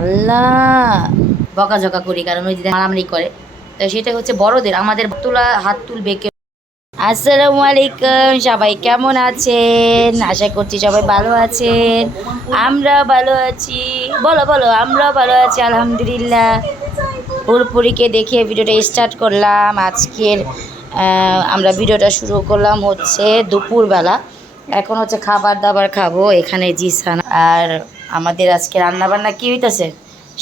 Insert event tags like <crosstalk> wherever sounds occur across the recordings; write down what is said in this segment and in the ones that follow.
আল্লাহ। বকাঝকা করি, কারণ ওই দিদি মারামারি করে। তো সেটা হচ্ছে বড়দের, আমাদের তোলা হাত তুলবে কেউ আসসালামু আলাইকুম, সবাই কেমন আছেন? আশা করছি সবাই ভালো আছেন। আমরা ভালো আছি। বলো বলো, আমরাও ভালো আছি, আলহামদুলিল্লাহ। পুরপুরিকে দেখে ভিডিওটা স্টার্ট করলাম। আজকের আমরা ভিডিওটা শুরু করলাম হচ্ছে দুপুরবেলা। এখন হচ্ছে খাবার দাবার খাব, এখানে জিসান আর আমাদের আজকে রান্না বান্না কি হইতাছে?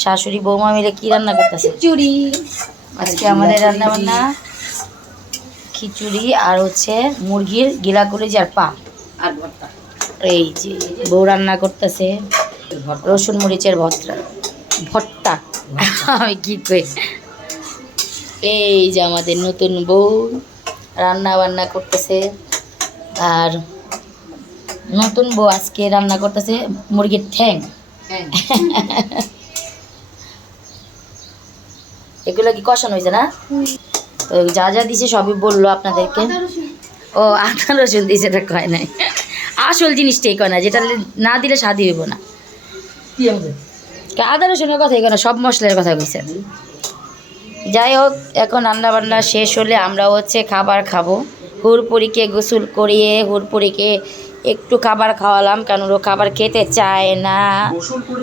শাশুড়ি বৌমা মিলে কি রান্না করতেছে? খিচুড়ি। আজকে আমাদের রান্না বান্না খিচুড়ি আর হচ্ছে মুরগির গিলা করে যার পা আর ভর্তা। এই যে বউ রান্না করতেছে রসুন মরিচের ভর্তা। ভর্তা? আমি কি কই? এই যে আমাদের নতুন বউ রান্না বান্না করতেছে। আর নতুন বউ আজকে রান্না করতেছে মুরগির ঠ্যাং। <laughs> এগুলো কি কষানো হয়েছে না? তো যা যা দিছে সবই বলল আপনাদেরকে। ও আদা রসুন দিয়েছে এটা কয় নাই। আসল জিনিসটাই কয় না যেটা না দিলে স্বাদই হইব না। কি হবে? তা আদা রসুনের কথাই কেন সব মশলার কথা কইছে। যাই হোক এখন রান্না বান্না শেষ হলে আমরা হচ্ছে খাবার খাব। হুরপুরিকে গোসল করিয়ে হুরপুরিকে একটু খাবার খাওয়ালাম কেন ওর খাবার খেতে চায় না।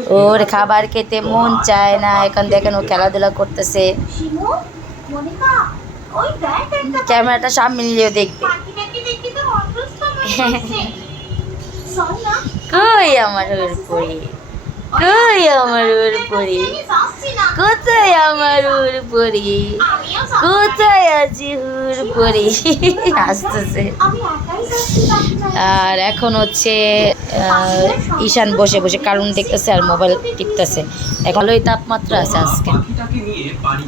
ওর খাবার খেতে মন চায় না এখন দেখেন ও খেলাধুলা করতেছে। ক্যামেরাটা সামনে নিলেও দেখবে। <laughs> ওই আমার ওর হুরপুরি কই আমার যাচ্ছি না কোথায় আমার আমিও যাচ্ছি। কোথায় আছি আসতেছে। একাই যাচ্ছি ডাক্তার। আর এখন হচ্ছে ঈশান বসে বসে কার্টুন দেখতেছে আর মোবাইল টিপতেছে। ভালোই তাপমাত্রা আছে আজকে।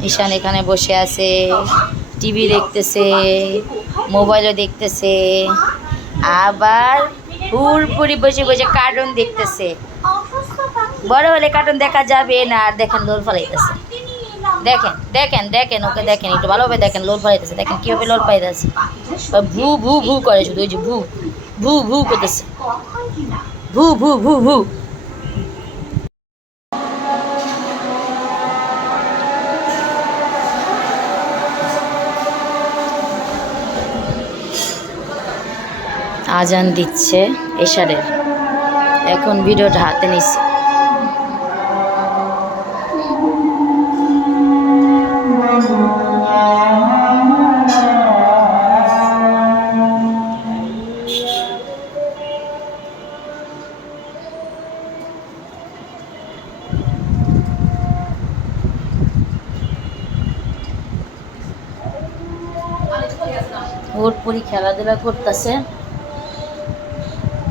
ঈশান এখানে বসে আছে টিভি দেখতেছে মোবাইলও দেখতেছে। আবার হুরপুরি বসে বসে কার্টুন দেখতেছে। বড় হলে কার্টুন দেখা যাবে না আর দেখেন লোল ফলাইতেছে। দেখেন দেখেন দেখেন, ওকে দেখেন, একটু ভালোভাবে দেখেন লোল পাইতেছে দেখেন কীভাবে লোল পাইতেছে। ভু ভু ভু করে শুধু, ওই যে ভু ভু ভু করতেছে। ভু ভু ভু ভু। আজান দিচ্ছে এশারের। এখন ভিডিওটা হাতে নিচ্ছে ওর পরি খেলাধুলা করতেছে।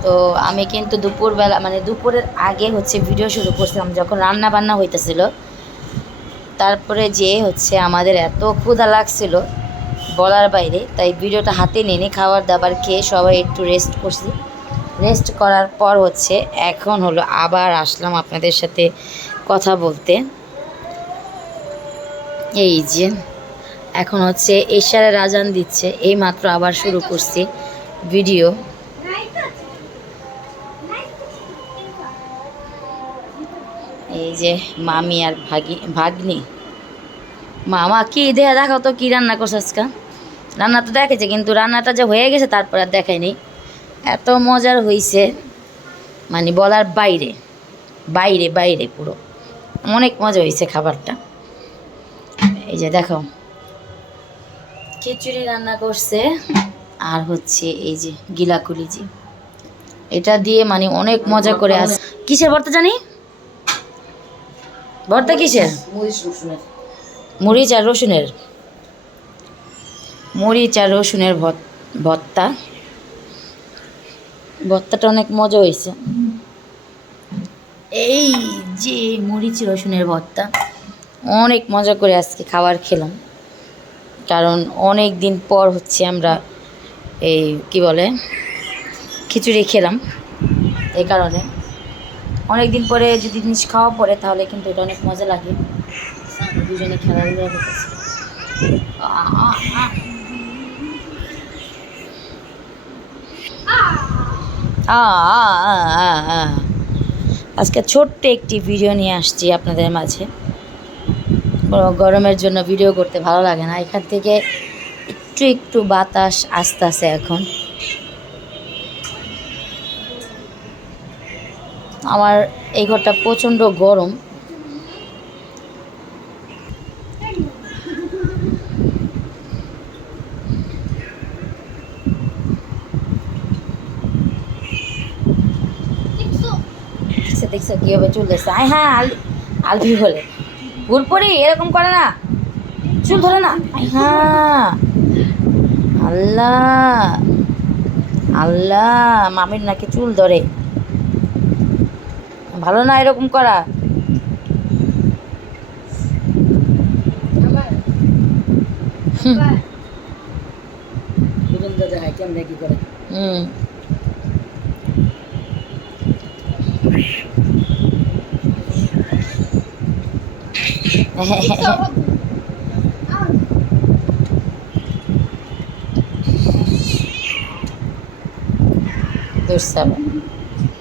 তো আমি কিন্তু দুপুরবেলা মানে দুপুরের আগে হচ্ছে ভিডিও শুরু করছিলাম, যখন রান্না বান্না হইতেছিল। তারপরে যে হচ্ছে আমাদের এত ক্ষুধা লাগছিল বলার বাইরে, তাই ভিডিওটা হাতে নিয়ে খাবার দাবার খেয়ে সবাই একটু রেস্ট করছি। রেস্ট করার পর হচ্ছে এখন হলো আবার আসলাম আপনাদের সাথে কথা বলতে। এই যে, এখন হচ্ছে এশারে রাজান দিচ্ছে এই মাত্র আবার শুরু করছি ভিডিও এই যে মামি আর ভাগি, ভাগ্নি। মামা, কি দেয়া দেখাও তো, কী রান্না করছে আজকে? রান্না তো দেখেছে, কিন্তু রান্নাটা যে হয়ে গেছে, তারপর আর দেখায়নি। এত মজার হইছে মানে বলার বাইরে বাইরে বাইরে পুরো। অনেক মজা হয়েছে খাবারটা। এই যে দেখো, খিচুড়ি রান্না করছে, আর হচ্ছে এই যে গিলা কলিজি এটা দিয়ে মানে অনেক মজা করে আস কিসের ভর্তা জানি? ভর্তা কিসের? মরিচ আর রসুনের? মরিচ আর রসুনের ভর্তা। ভর্তাটা অনেক মজা হয়েছে। এই যে মরিচ রসুনের ভর্তা অনেক মজা করে আজকে খাবার খেলাম। কারণ অনেক দিন পর হচ্ছে আমরা এই কি বলে খিচুড়ি খেলাম। এই কারণে। অনেক দিন পরে যদি জিনিস খাওয়া পড়ে, তাহলে কিন্তু এটা অনেক মজা লাগে। দুজনে খেলাধুলা করতেছে। আজকে ছোট্ট একটি ভিডিও নিয়ে আসছি আপনাদের মাঝে। গরমের জন্য ভিডিও করতে ভালো লাগে না। এখান থেকে একটু একটু বাতাস আসতেছে এখন। আমার এই ঘরটা প্রচণ্ড গরম। দেখছ কীভাবে চুল ধরছে আয় হ্যাঁ আল আলভি বলে গুরপুরি, এরকম করে না। চুল ধরে না। হ্যাঁ। আল্লাহ। আল্লাহ, মামির নাকি চুল ধরে। ভালো না এরকম করা? হুম।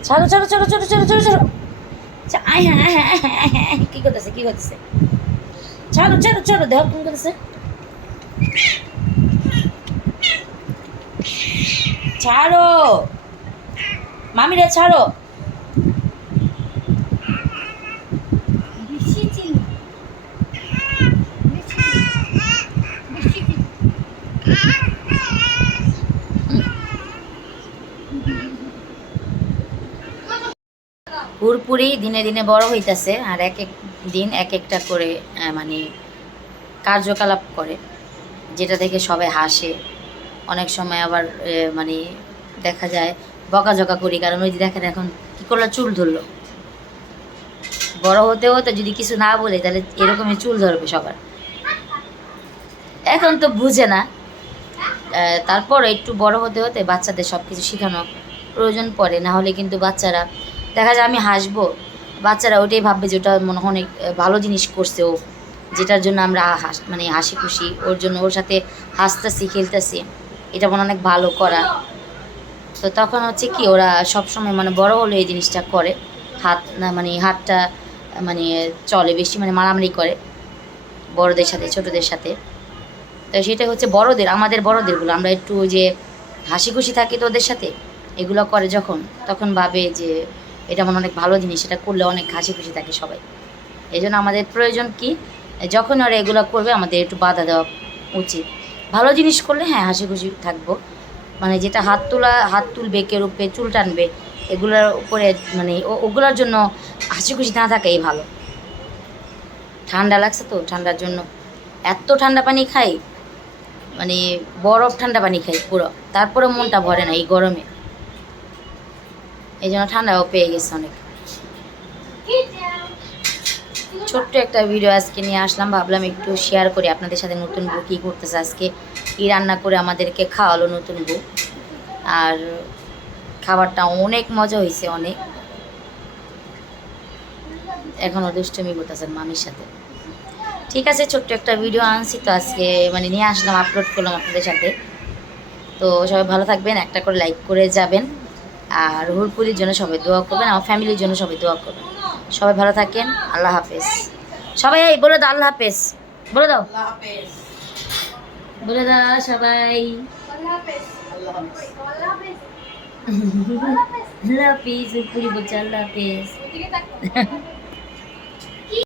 ছাড়ো ছাড়ো ছাড়ো ছাড়ো ছাড়ো ছাড়ো ছাড়ো। হ্যাঁ হ্যাঁ, হ্যাঁ, আয় হ্যাঁ, হ্যাঁ। কি করতেছে কি করতেছে? ছাড়ো ছাড়ো ছাড়ো দেহ করতেছে। ছাড়ো। মামিরা ছাড়ো বেশি চিনি বেশি বেশি চিনি পুরপুরি দিনে দিনে বড় হইতাছে আর এক এক দিন এক একটা করে মানে কার্যকলাপ করে, যেটা দেখে সবাই হাসে। অনেক সময় আবার মানে দেখা যায় বকাঝকা করি, কারণ ওই যে দেখেন এখন কি করল, চুল ধরলো। বড় হতে হতে যদি কিছু না বলে, তাহলে এরকমই চুল ধরবে সবার। এখন তো বুঝে না তারপর একটু বড় হতে হতে বাচ্চাদের সব কিছু শেখানো প্রয়োজন পড়ে, না হলে কিন্তু বাচ্চারা দেখা যায় আমি হাসবো। বাচ্চারা ওটাই ভাববে যে ওটা মনে অনেক ভালো জিনিস করছে ও। যেটার জন্য আমরা হাস মানে হাসি খুশি ওর জন্য ওর সাথে হাসতেছি, খেলতেছি। এটা মনে অনেক ভালো করা। তো তখন হচ্ছে কি ওরা সবসময় মানে বড় হলে এই জিনিসটা করে। হাত, না মানে হাতটা মানে চলে বেশি মানে মারামারি করে বড়দের সাথে, ছোটদের সাথে। তো সেটা হচ্ছে বড়দের, আমাদের বড়দেরগুলো। আমরা একটু যে হাসি খুশি থাকি তো ওদের সাথে, এগুলো করে যখন, তখন ভাবে যে এটা মনে অনেক ভালো জিনিস, এটা করলে অনেক হাসি খুশি থাকে সবাই। এই জন্য আমাদের প্রয়োজন কি? যখন ওরা এগুলো করবে, আমাদের একটু বাধা দেওয়া উচিত। ভালো জিনিস করলে হ্যাঁ হাসি খুশি থাকব। মানে যেটা হাত তোলা, হাত তুলবে কেউ রূপে চুল টানবে, এগুলোর উপরে মানে ওগুলোর জন্য হাসি খুশি না থাকাই ভালো। ঠান্ডা লাগছে তো, ঠান্ডার জন্য। এত ঠান্ডা পানি খাই মানে বরফ ঠান্ডা পানি খাই পুরো। তারপরে মনটা ভরে না এই গরমে। এই জন্য ঠান্ডাও পেয়ে গেছে অনেক। ছোট্ট একটা ভিডিও আজকে নিয়ে আসলাম। ভাবলাম একটু শেয়ার করি আপনাদের সাথে নতুন বউ কী করতেছে আজকে। কী রান্না করে আমাদেরকে খাওয়ালো নতুন বউ। আর খাবারটা অনেক মজা হয়েছে, অনেক। এখনও দুষ্টমি করতেছেন মামির সাথে। ঠিক আছে, ছোট্ট একটা ভিডিও আনছি তো আজকে মানে নিয়ে আসলাম আপলোড করলাম আপনাদের সাথে। তো সবাই ভালো থাকবেন, একটা করে লাইক করে যাবেন। আর হুলপুলির জন্য সবাই দোয়া করবেন আমার ফ্যামিলির জন্য সবাই দোয়া করবেন সবাই ভালো থাকেন আল্লাহ হাফেজ সবাই এই বলে দাও আল্লাহ হাফেজ বলে দাও আল্লাহ হাফেজ বলে দাও সবাই আল্লাহ হাফেজ আল্লাহ হাফেজ